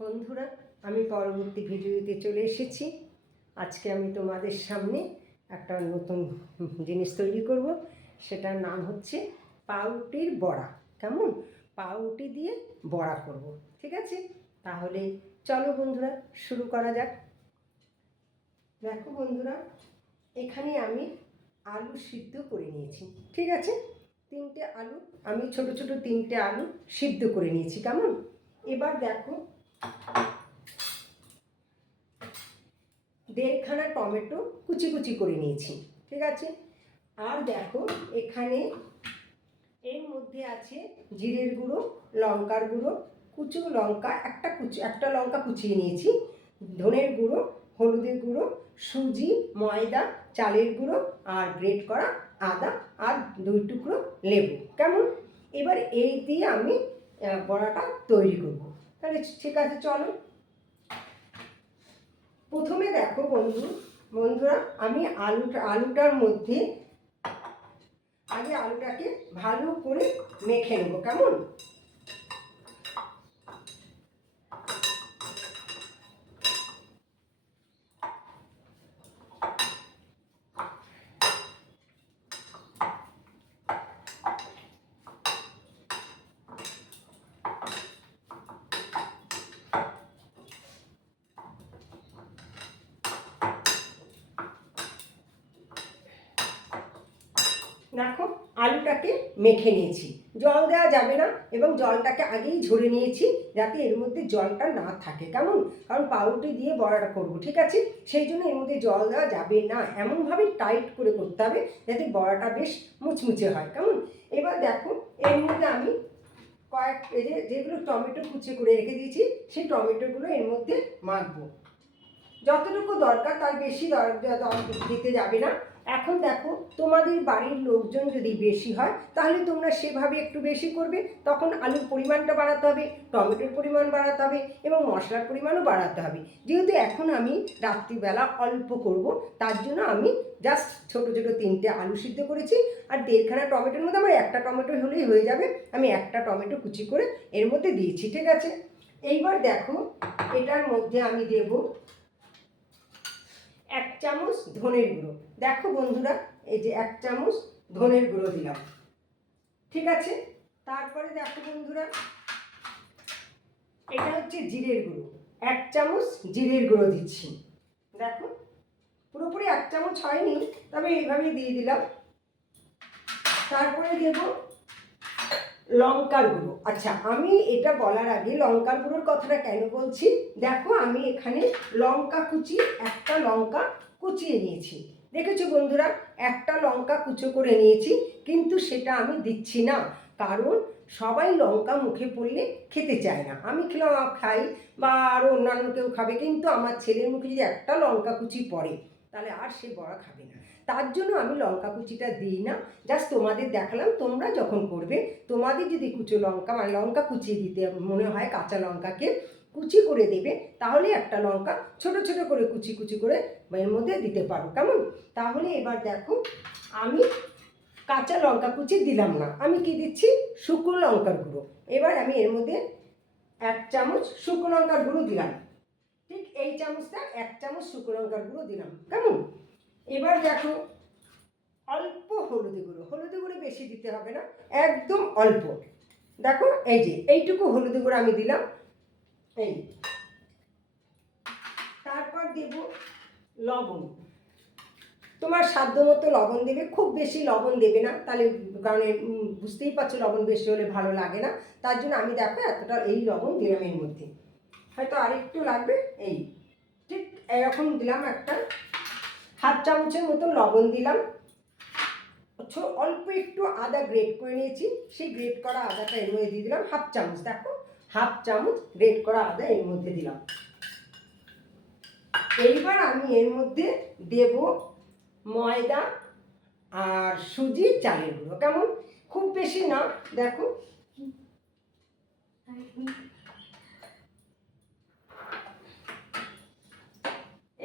বন্ধুরা, আমি পরবর্তী ভিডিওতে চলে এসেছি। আজকে আমি তোমাদের সামনে একটা নতুন জিনিস তৈরি করব। সেটার নাম হচ্ছে পাউরুটির বড়া। কেমন? পাউরুটি দিয়ে বড়া করব। ঠিক আছে, তাহলে চলো বন্ধুরা শুরু করা যাক। দেখো বন্ধুরা, এখানে আমি আলু সিদ্ধ করে নিয়েছি। ঠিক আছে, তিনটে আলু আমি ছোট ছোট তিনটে আলু সিদ্ধ করে নিয়েছি। কেমন? এবার দেখো, দেড়খানা টমেটো কুচি কুচি করে নিয়েছি। ঠিক আছে, আর দেখো এখানে এর মধ্যে আছে জিরের গুঁড়ো, লঙ্কার গুঁড়ো, কুচো লঙ্কা একটা লঙ্কা কুচিয়ে নিয়েছি, ধনের গুঁড়ো, হলুদের গুঁড়ো, সুজি, ময়দা, চালের গুঁড়ো আর গ্রেট করা আদা আর 2 টুকরো লেবু। কেমন? এবার এই দিয়ে আমি বড়াটা তৈরি করব। তাহলে ঠিক আছে, চলো। প্রথমে দেখো বন্ধুরা, আমি আলুটার মধ্যে আগে আলুটাকে ভালো করে মেখে নেবো। কেমন? দেখো, আলুটাকে মেখে নিয়েছি, জল দেওয়া যাবে না এবং জলটাকে আগেই ঝরে নিয়েছি যাতে এর মধ্যে জলটা না থাকে। কেমন? কারণ পাউরুটি দিয়ে বড়াটা করব। ঠিক আছে, সেই জন্য এর মধ্যে জল দেওয়া যাবে না, এমনভাবে টাইট করে করতে হবে যাতে বড়াটা বেশ মুচমুচে হয়। কেমন? এবার দেখো, এর মধ্যে আমি যেগুলো টমেটো কুচি করে রেখে দিয়েছি সেই টমেটোগুলো এর মধ্যে মাখবো। যতটুকু দরকার, তার বেশি দিতে যাবে না। এখন দেখো, তোমাদের বাড়ির লোকজন যদি বেশি হয় তাহলে তোমরা সেভাবে একটু বেশি করবে, তখন আলুর পরিমাণটা বাড়াতে হবে, টমেটোর পরিমাণ বাড়াতে হবে এবং মশলার পরিমাণও বাড়াতে হবে। যেহেতু এখন আমি রাত্রিবেলা অল্প করব, তার জন্য আমি জাস্ট ছোট ছোট 3টে আলু সিদ্ধ করেছি আর 1.5খানা টমেটোর মধ্যে আমার একটা টমেটো হলেই হয়ে যাবে। আমি একটা টমেটো কুচি করে এর মধ্যে দিয়েছি। ঠিক আছে, এইবার দেখো এটার মধ্যে আমি দেব 1 চামচ ধনের গুঁড়ো। দেখো বন্ধুরা, এই যে 1 চামচ ধনের গুঁড়ো দিলাম। ঠিক আছে, তারপরে দেখো বন্ধুরা, এটা হচ্ছে জিরের গুঁড়ো, 1 চামচ জিরের গুঁড়ো দিচ্ছি। দেখো, পুরোপুরি 1 চামচ হয়নি, তবে এইভাবেই দিয়ে দিলাম। তারপরে দেব লঙ্কার গুঁড়ো। আচ্ছা, আমি এটা বলার আগে লঙ্কার গুঁড়োর কথাটা কেন বলছি, দেখো আমি এখানে লঙ্কা কুচি, একটা লঙ্কা কুচিয়ে নিয়েছি। দেখেছো বন্ধুরা, একটা লঙ্কা কুচো করে নিয়েছি, কিন্তু সেটা আমি দিচ্ছি না, কারণ সবাই লঙ্কা মুখে পড়লে খেতে চায় না। আমি খাই বা আরও অন্যান্য কেউ খাবে, কিন্তু আমার ছেলের মুখে যদি একটা লঙ্কা কুচি পড়ে তাহলে আর সে বড়া খাবে না। তার জন্য আমি লঙ্কা কুচিটা দিই না, জাস্ট তোমাদের দেখালাম। তোমরা যখন করবে, তোমাদের যদি কুচো লঙ্কা মানে লঙ্কা কুচিয়ে দিতে মনে হয়, কাঁচা লঙ্কাকে কুচি করে দেবে, তাহলে একটা লঙ্কা ছোট ছোট করে কুচি কুচি করে এর মধ্যে দিতে পারো। কেমন? তাহলে এবার দেখো, আমি কাঁচা লঙ্কা কুচি দিলাম না, আমি কি দিচ্ছি? শুকনো লঙ্কার গুঁড়ো। এবার আমি এর মধ্যে 1 চামচ শুকনো লঙ্কার গুঁড়ো দিলাম। ঠিক এই চামচটা 1 চামচ শুকনো লঙ্কার গুঁড়ো দিলাম। কেমন? এবার দেখো, অল্প হলুদ গুঁড়ো বেশি দিতে হবে না, একদম অল্প। দেখো, এই যে এইটুকু হলুদ গুঁড়ো আমি দিলাম। এই, তারপর দেব লবণ। তোমার সাধ্য মতো লবণ দেবে, খুব বেশি লবণ দেবে না, তাহলে কারণ বুঝতেই পারছো লবণ বেশি হলে ভালো লাগে না। তার জন্য আমি দেখো এতটা এই লবণ দিলাম এর মধ্যে, হয়তো আরেকটু লাগবে। এই ঠিক এরকম দিলাম, একটা হাফ চামচের মতো লবণ দিলাম। অল্প একটু আদা গ্রেট করে নিয়েছি, সেই গ্রেট করা আদাটা এর মধ্যে দিয়ে দিলাম, হাফ চামচ। দেখো, হাফ চামচ গ্রেট করা আদা এর মধ্যে দিলাম। এইবার আমি এর মধ্যে দেব ময়দা আর সুজি, চালের গুঁড়ো। কেমন? খুব বেশি না, দেখো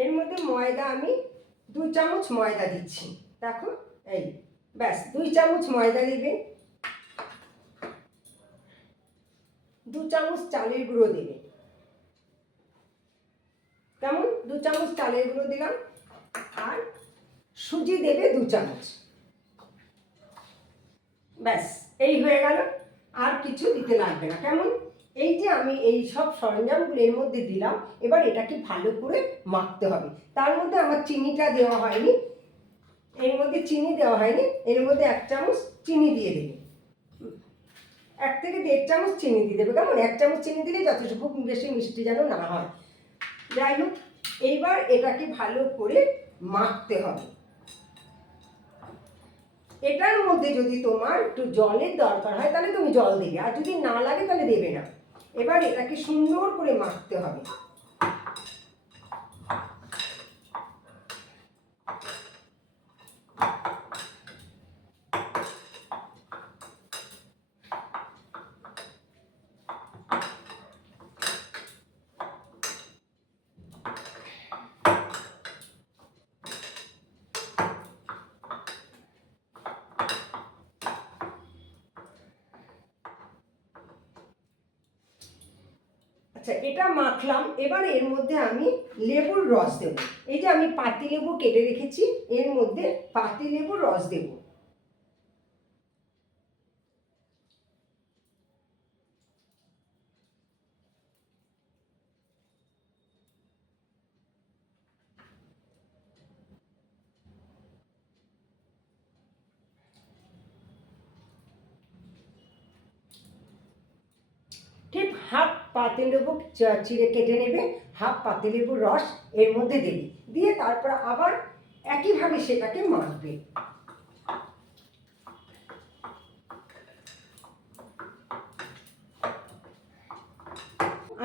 এর মধ্যে ময়দা আমি 2 চামচ ময়দা দিচ্ছি। দেখো, এই ব্যাস 2 চামচ ময়দা দেবে, 2 চামচ চালের গুঁড়ো দেবে। কেমন? 2 চামচ চালের গুঁড়ো দিলাম, আর সুজি দেবে 2 চামচ। ব্যাস, এই হয়ে গেল, আর কিছু দিতে লাগবে না। কেমন? এই যে আমি এই সব সরঞ্জামগুলো এর মধ্যে দিলাম, এবার এটাকে ভালো করে মাখতে হবে। তার মধ্যে আমার চিনিটা দেওয়া হয়নি, এর মধ্যে চিনি দেওয়া হয়নি, এর মধ্যে 1 চামচ চিনি দিয়ে দেবে, 1 থেকে 1.5 চামচ চিনি দিয়ে দেবে। কেমন? 1 চামচ চিনি দিলে যথেষ্ট, খুব বেশি মিষ্টি যেন না হয়। যাই হোক, এইবার এটাকে ভালো করে মাখতে হবে। এটার মধ্যে যদি তোমার একটু জলের দরকার হয় তাহলে তুমি জল দেবে, আর যদি না লাগে তাহলে দেবে না। এবার এটাকে সুন্দর করে মাখতে হবে। আচ্ছা, এটা মাখলাম, এবার এর মধ্যে আমি লেবুর রস দেবো। এই যে আমি পাতি লেবু কেটে রেখেছি, এর মধ্যে পাতি লেবুর রস দেবো। ঠিক হাফ পাতিলেবু চিড়ে কেটে নেবে, হাফ পাতিলেবুর রস এর মধ্যে দেবে, দিয়ে তারপর আবার একইভাবে সেটাকে মাখবে।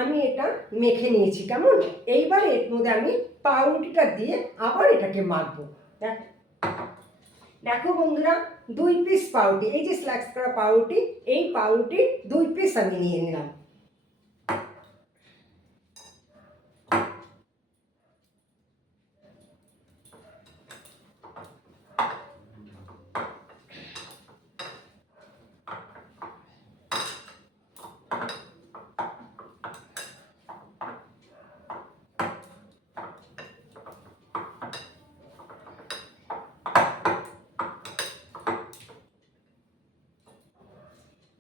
আমি এটা মেখে নিয়েছি। কেমন? এইবার এর মধ্যে আমি পাউরুটিটা দিয়ে আবার এটাকে মাখবো। দেখো বন্ধুরা, 2 পিস পাউরুটি, এই যে স্ল্যাক্স করা পাউরুটি, এই পাউরুটির 2 পিস আমি নিয়ে নিলাম।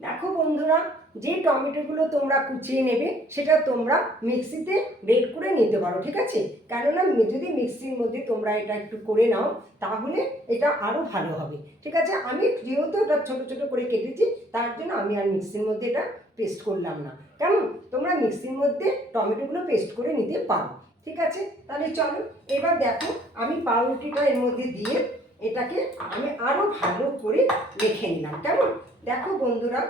দেখো বন্ধুরা, যে টমেটোগুলো তোমরা কুচিয়ে নেবে সেটা তোমরা মিক্সিতে গ্রেট করে নিতে পারো, ঠিক আছে? কেননা যদি মিক্সির মধ্যে তোমরা এটা একটু করে নাও তাহলে এটা আরও ভালো হবে, ঠিক আছে? আমি যেহেতু এটা ছোটো ছোটো করে কেটেছি তার জন্য আমি আর মিক্সির মধ্যে এটা পেস্ট করলাম না। কেমন? তোমরা মিক্সির মধ্যে টমেটোগুলো পেস্ট করে নিতে পারো, ঠিক আছে? তাহলে চলো, এবার দেখো আমি পাউরুটিটা এর মধ্যে দিয়ে এটাকে আমি আরও ভালো করে মেখে নিলাম। কেমন? দেখো বন্ধুরা,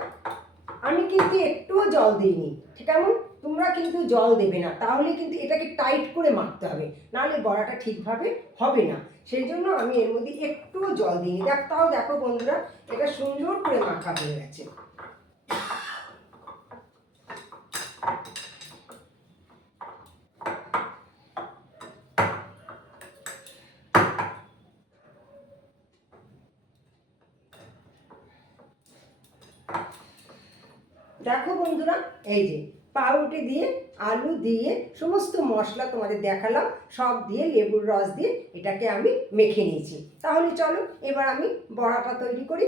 আমি কিন্তু একটুও জল দিইনি, ঠিক আছে? তোমরা কিন্তু জল দেবে না, তাহলে কিন্তু এটাকে টাইট করে মাখতে হবে, নাহলে বড়াটা ঠিকভাবে হবে না। সেই জন্য আমি এর মধ্যে একটুও জল দিইনি। তাও দেখো বন্ধুরা, এটা সুন্দর করে মাখা হয়ে গেছে। দেখো বন্ধুরা, এই যে পাউরুটি দিয়ে, আলু দিয়ে, সমস্ত মশলা তোমাদের দেখালাম, সব দিয়ে লেবুর রস দিয়ে এটাকে আমি মেখে নিয়েছি। তাহলে চলো এবার আমি বড়াটা তৈরি করি।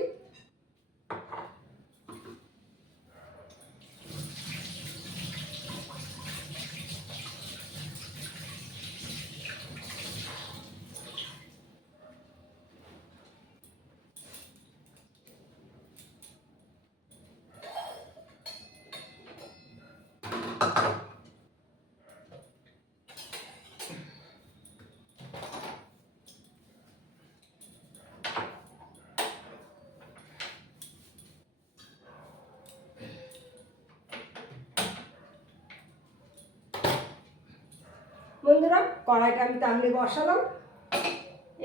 বন্ধুরা, কড়াইটা আমি তাহলে বসালাম,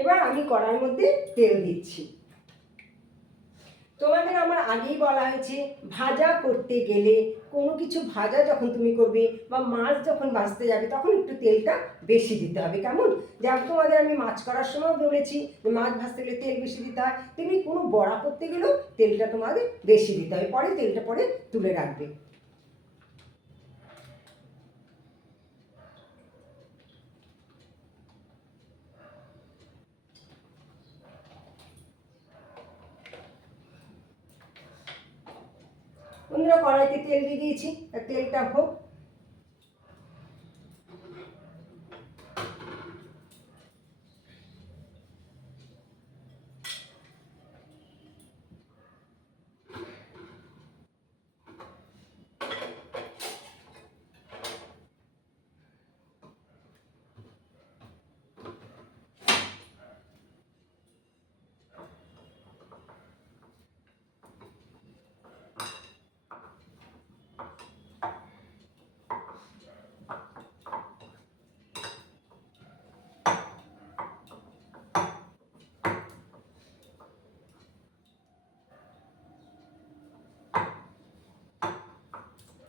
এবার আমি কড়াইয়ের মধ্যে তেল দিচ্ছি। তোমাদের আমার আগেই বলা হয়েছে, ভাজা করতে গেলে, কোনো কিছু ভাজা যখন তুমি করবে বা মাছ যখন ভাজতে যাবে তখন একটু তেলটা বেশি দিতে হবে। কেমন? যেমন তোমাদের আমি মাছ করার সময় বলেছি যে মাছ ভাজতে গেলে তেল বেশি দিতে হয়, তেমনি কোনো বড়া করতে গেলেও তেলটা তোমাদের বেশি দিতে হবে, পরে তেলটা পরে তুলে রাখবে। বন্ধুরা কড়াইতে তেল দিয়ে দিয়েছি, তেলটা হোক।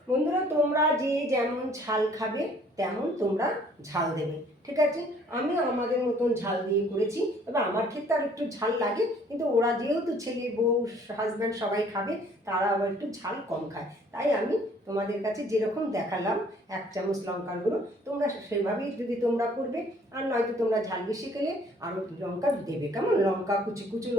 বন্ধুরা তোমরা যে যেমন ঝাল খাবে তেমন তোমরা ঝাল দেবে, ঠিক আছে? আমি আমাদের মতন ঝাল দিয়ে করেছি। তবে আমার ক্ষেত্রে আর একটু ঝাল লাগে, কিন্তু ওরা যেহেতু ছেলে বউ হাজব্যান্ড সবাই খাবে, তারা আবার একটু ঝাল কম খায়। তাই আমি তোমাদের কাছে যেরকম দেখালাম 1 চামচ লঙ্কার গুঁড়ো, তোমরা সেভাবেই যদি তোমরা করবে। আর নয়তো তোমরা ঝাল বেশি খেলে আরও লঙ্কা দেবে, কেমন? লঙ্কা কুচি কুচি,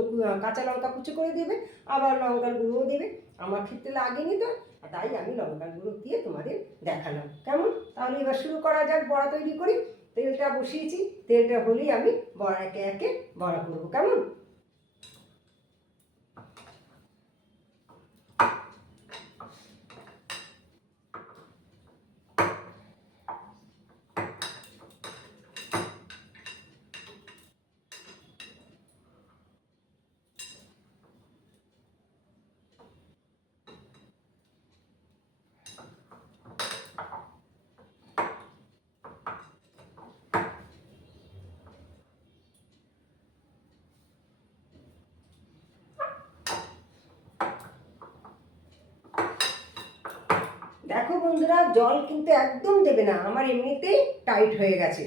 কাঁচা লঙ্কা কুচি করে দেবে, আবার লঙ্কার গুঁড়োও দেবে। আমার ক্ষেত্রে লাগেনি, তো তাই আমি লঙ্কার গুঁড়ো দিয়ে তোমাদের দেখালাম, কেমন? তাহলে এবার শুরু করা যাক, বড়া তৈরি করি। তেলটা বসিয়েছি, তেলটা হলেই আমি বড়া একে একে বড়া করবো, কেমন? দেখো বন্ধুরা, জল কিন্তু একদম দেবে না, আমার এমনিতেই টাইট হয়ে গেছে।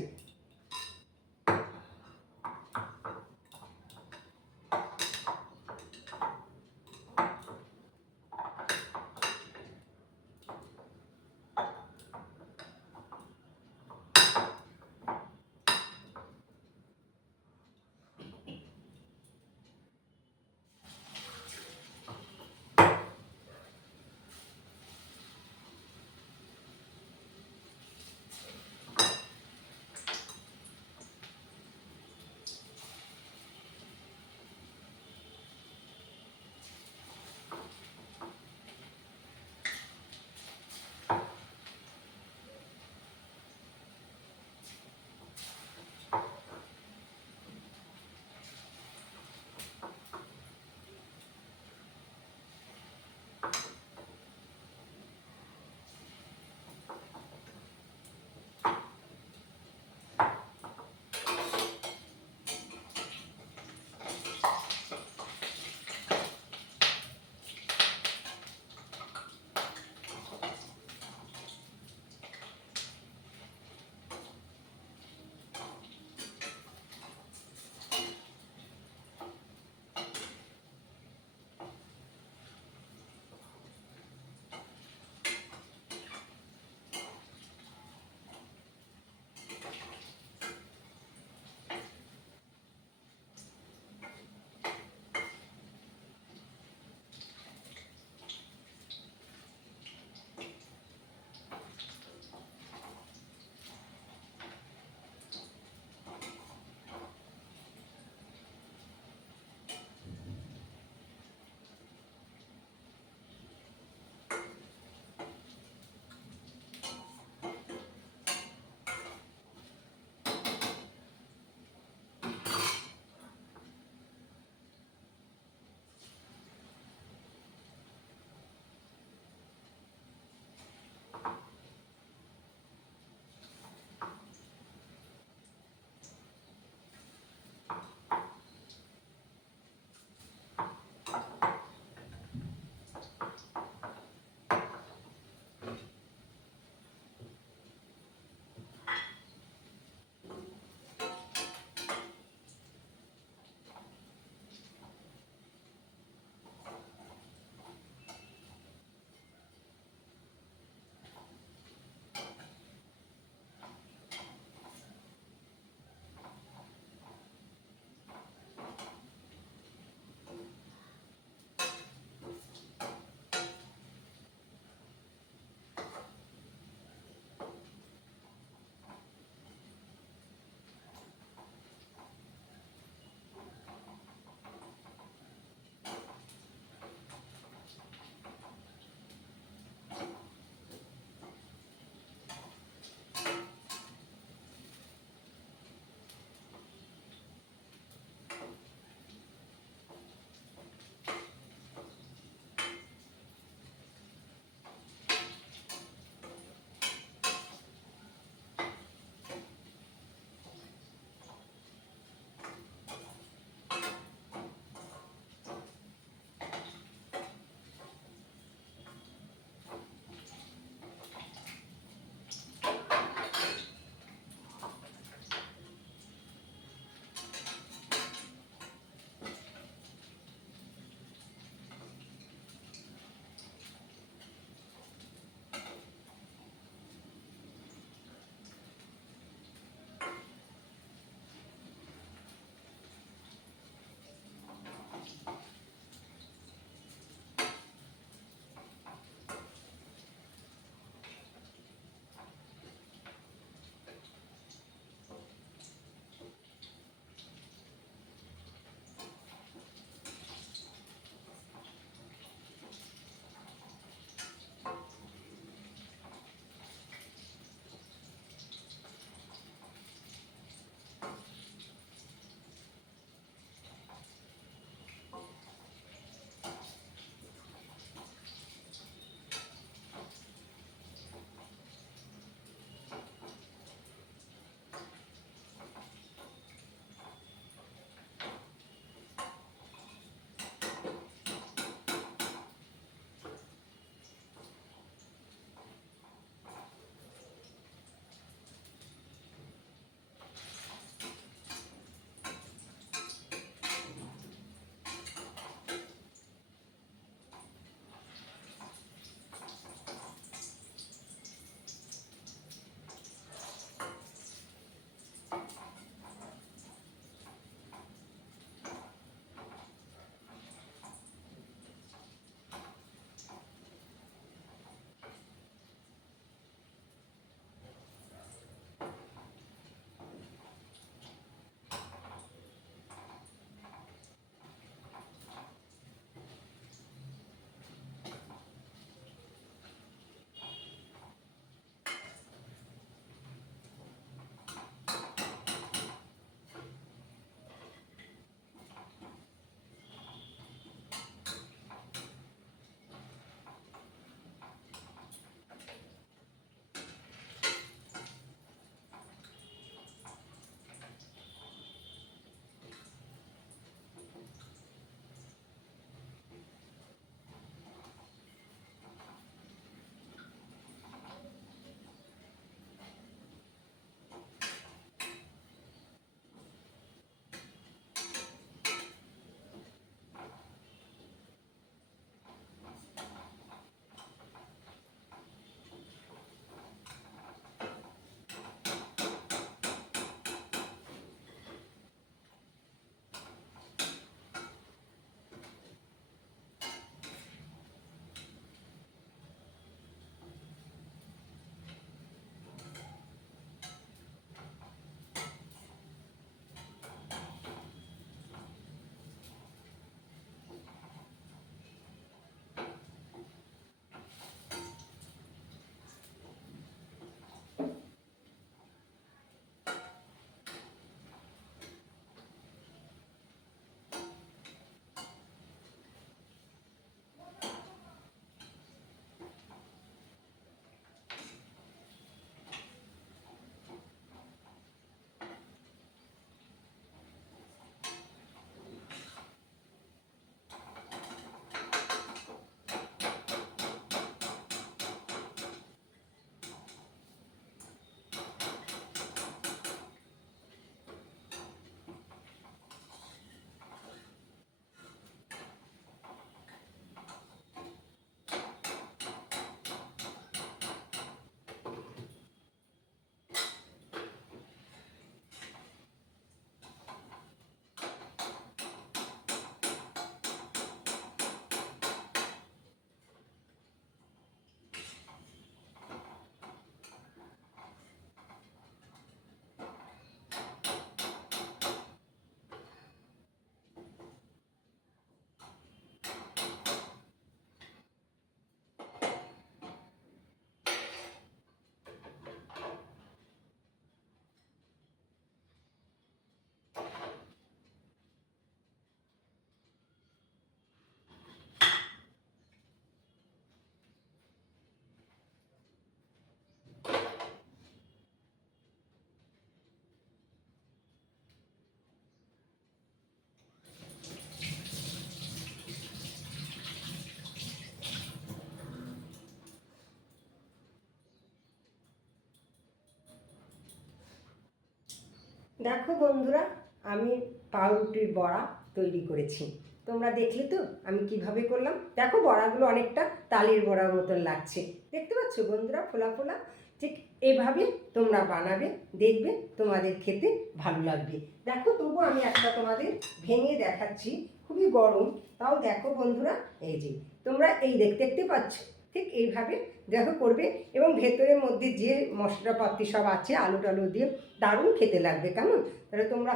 দেখো বন্ধুরা, আমি পাউরুটির বড়া তৈরি করেছি। তোমরা দেখলে তো আমি কিভাবে করলাম। দেখো বড়াগুলো অনেকটা তালের বড়ার মতন লাগছে, দেখতে পাচ্ছ বন্ধুরা, ফোলা ফোলা। ঠিক এভাবে তোমরা বানাবে, দেখবে তোমাদের খেতে ভালো লাগবে। দেখো তবু আমি একটা তোমাদের ভেঙে দেখাচ্ছি, খুবই গরম, তাও দেখো বন্ধুরা, এই যে তোমরা এই দেখতে পাচ্ছ, ঠিক এইভাবে দেখো করবে। এবং ভেতরের মধ্যে যে মশলাপাতি সব আছে আলু টালু দিয়ে দারুণ খেতে লাগবে, কেমন? তাহলে তোমরা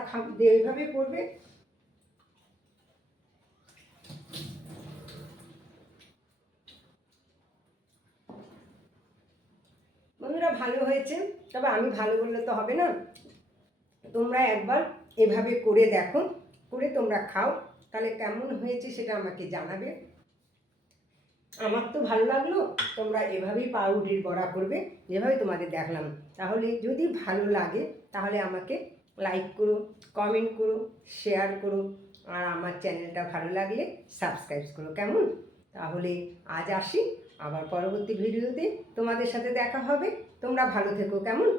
এইভাবে করবে। বন্ধুরা ভালো হয়েছে, তবে আমি ভালো বললে তো হবে না, তোমরা একবার এভাবে করে দেখো, করে তোমরা খাও, তাহলে কেমন হয়েছে সেটা আমাকে জানাবে। আমার তো ভালো লাগলো। তোমরা এভাবেই পাউরুটির বড়া করবে, যেভাবে তোমাদের দেখলাম। তাহলে যদি ভালো লাগে তাহলে আমাকে লাইক করো, কমেন্ট করো, শেয়ার করো, আর আমার চ্যানেলটা ভালো লাগলে সাবস্ক্রাইব করো, কেমন? তাহলে আজ আসি, আবার পরবর্তী ভিডিওতে তোমাদের সাথে দেখা হবে। তোমরা ভালো থেকো, কেমন?